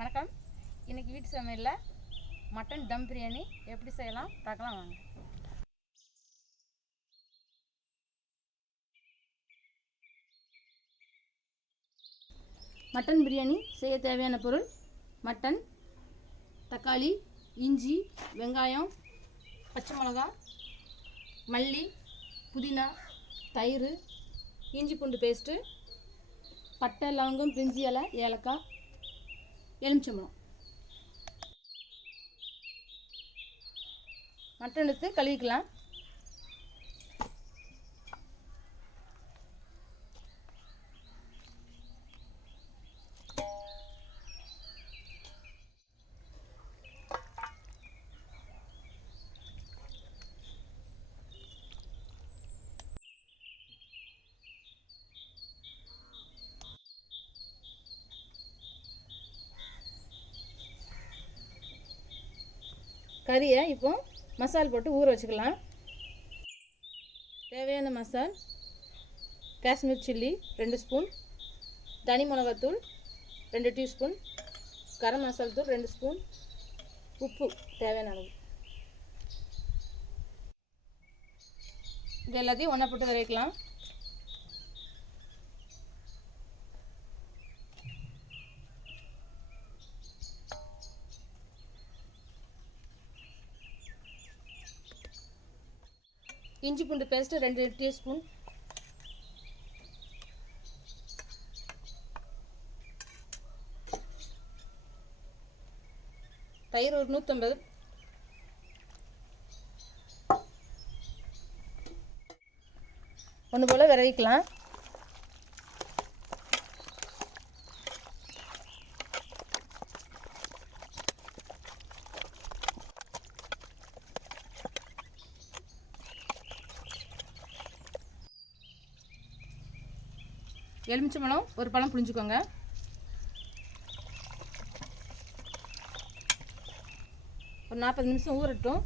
வணக்கம். இன்றைக்கி வீட்டு சமையலில் மட்டன் தம் பிரியாணி எப்படி செய்யலாம் பார்க்கலாம் வாங்க. மட்டன் பிரியாணி செய்ய தேவையான பொருள்: மட்டன், தக்காளி, இஞ்சி, வெங்காயம், பச்சை மிளகா, மல்லி, புதினா, தயிர், இஞ்சி பூண்டு பேஸ்ட்டு, பட்டை, லவங்கம், பிரிஞ்சி இலை, ஏலக்காய், எலுமிச்சம்பழம். மட்டன் எடுத்து கழுவிக்கலாம். கறியை இப்போ மசால் போட்டு ஊற வச்சுக்கலாம். தேவையான மசால்: காஷ்மீர் சில்லி 2 ஸ்பூன், தனி மிளகாத்தூள் 2 டீஸ்பூன், கரம் மசாலா தூள் 2 ஸ்பூன், உப்பு தேவையான அளவு. இது எல்லாத்தையும் ஒன்றா போட்டு விரைக்கலாம். இஞ்சி பூண்டு பேஸ்ட்டு 2 டீஸ்பூன், தயிர் ஒரு 150, ஒன்று போல் விரைக்கலாம். எலுமிச்சம்பழம் ஒரு பழம் புழிஞ்சுக்கோங்க. ஒரு 40 நிமிஷம் ஊறட்டும்.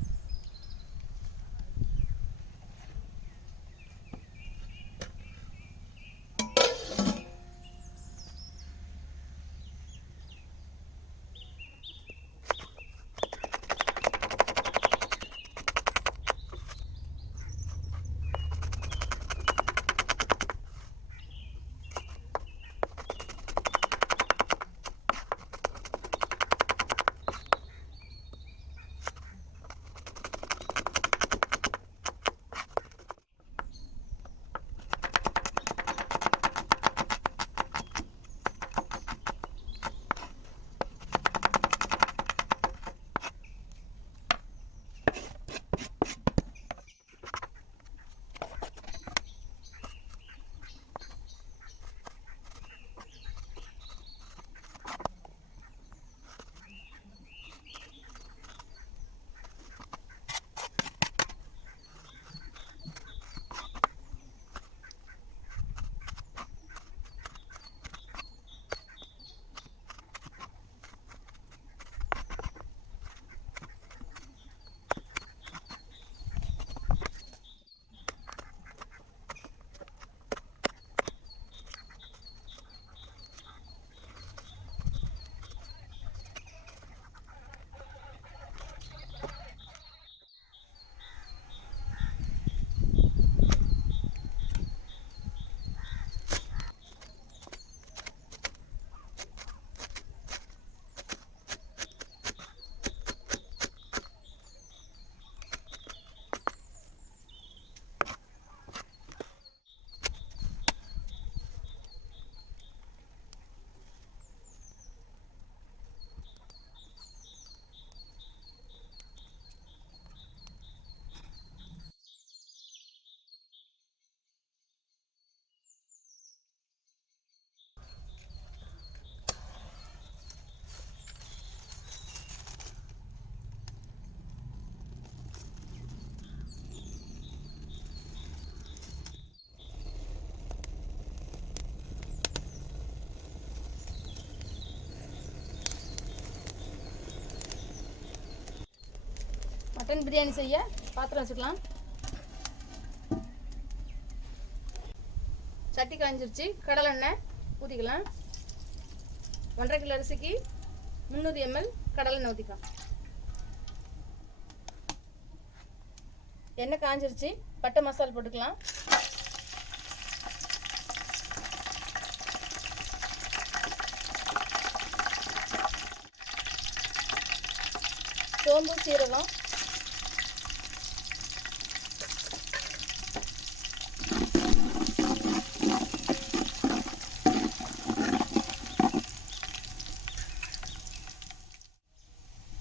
மட்டன் பிரியாணி செய்ய பாத்திரம் வச்சுக்கலாம். சட்டி காஞ்சிருச்சு. கடலெண்ணெய் ஊற்றிக்கலாம். 1.5 கிலோ அரிசிக்கு 300 ml கடலெண்ணெய் ஊற்றிக்கலாம். எண்ணெய் காஞ்சிருச்சு. பட்டை மசாலா போட்டுக்கலாம். சோம்பு சீரகம்,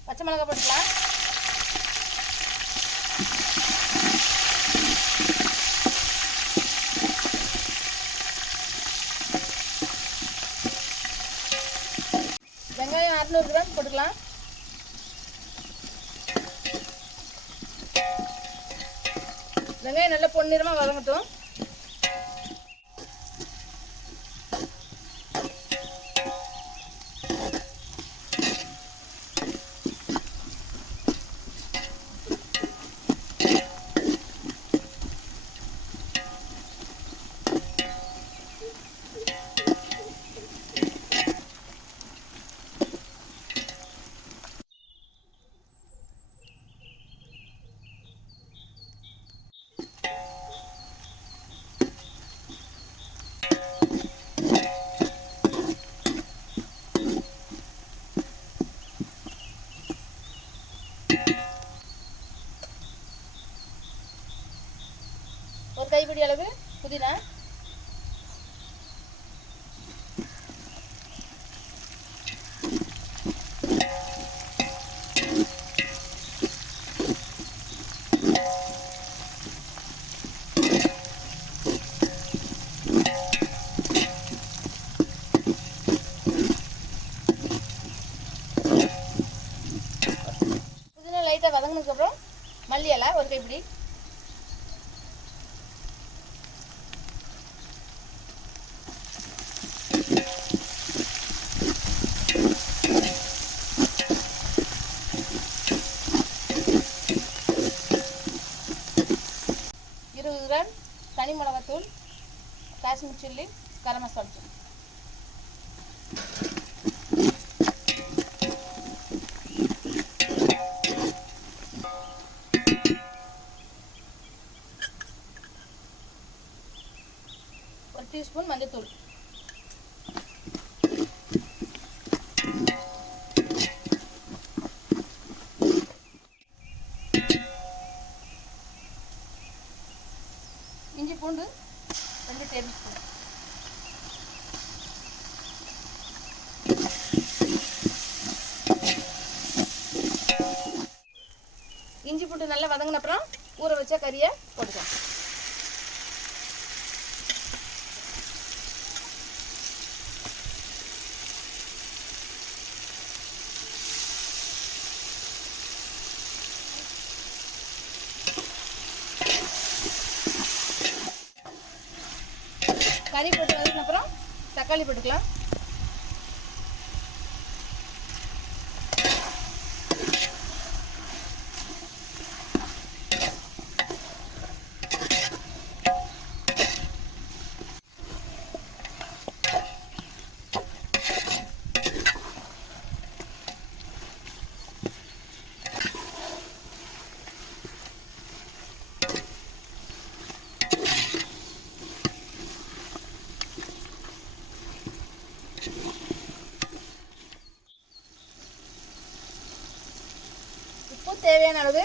பச்சை மிளகாய் போட்டுக்கலாம். வெங்காயம் 600 கிராம் போட்டுக்கலாம். வெங்காயம் நல்லா பொன்னிறமாக வதங்கட்டும். ஒரு கைப்பிடி அளவு புதினா, புதினா லைட்டாக வதங்கினதுக்கப்புறம் மல்லி இலை ஒரு கைப்பிடி, தனி மிளகாத்தூள், காஷ்மீர் சில்லி, கரம் மசாலா தூள். ஒரு டீஸ்பூன் மஞ்சள். இஞ்சி பூண்டு 2 டேபிள் ஸ்பூன். இஞ்சி பூண்டு நல்லா வதங்கின அப்புறம் ஊற வச்ச கறியை போட்டுக்கலாம். கறி போட்டு வதக்கின அப்புறம் தக்காளி போட்டுக்கலாம். தேவையான அளவு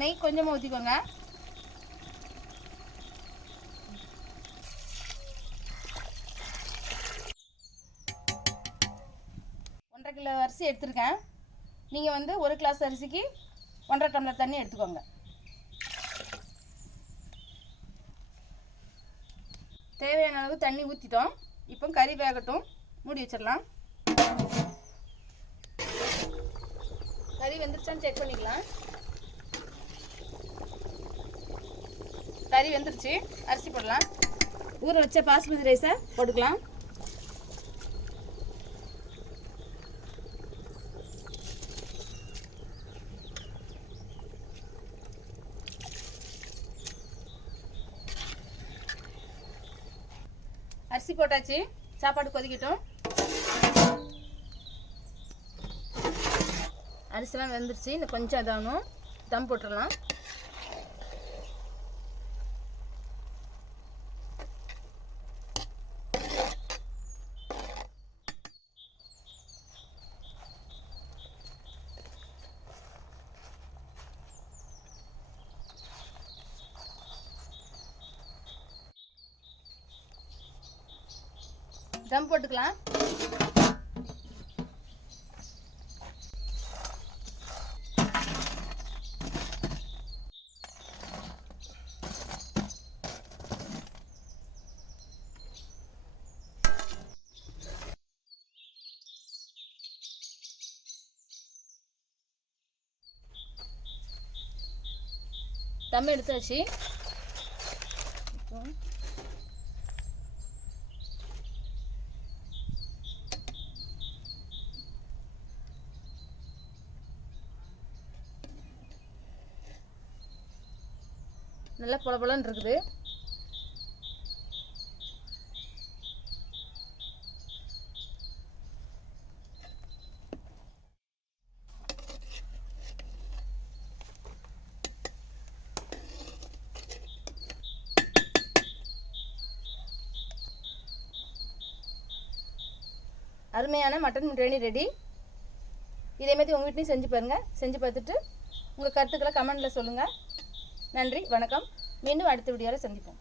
நெய் கொஞ்சமாக ஊற்றிக்கோங்க. ஒன்றரை கிலோ அரிசி எடுத்துருக்கேன். நீங்கள் வந்து 1 கிளாஸ் அரிசிக்கு 1.5 டம்ளர் தண்ணி எடுத்துக்கோங்க. தேவையான அளவு தண்ணி ஊற்றிட்டோம். இப்போ கறி வேகட்டும், மூடி வச்சிடலாம். கறி வெந்துருச்சான்னு செக் பண்ணிக்கலாம். கறி வெந்துருச்சு. அரிசி போடலாம். ஊற வச்ச பாஸ்மதி ரைஸை போட்டுக்கலாம். அரிசி போட்டாச்சு, சாப்பாடு கொதிக்கட்டும். அரிசிலாம் வெந்துருச்சு, இன்னும் கொஞ்சம் இதாகணும். தம் போட்டுடலாம். தம் போட்டுக்கலாம். தம் எடுத்தாச்சு. நல்லா பொலபொலன்னு இருக்குது. அருமையான மட்டன் பிரியாணி ரெடி. இதே மாதிரி உங்கள் வீட்லையும் செஞ்சு பாருங்கள். செஞ்சு பார்த்துட்டு உங்கள் கருத்துக்களை கமெண்டில் சொல்லுங்கள். நன்றி, வணக்கம். மீண்டும் அடுத்த வீடியோவில் சந்திப்போம்.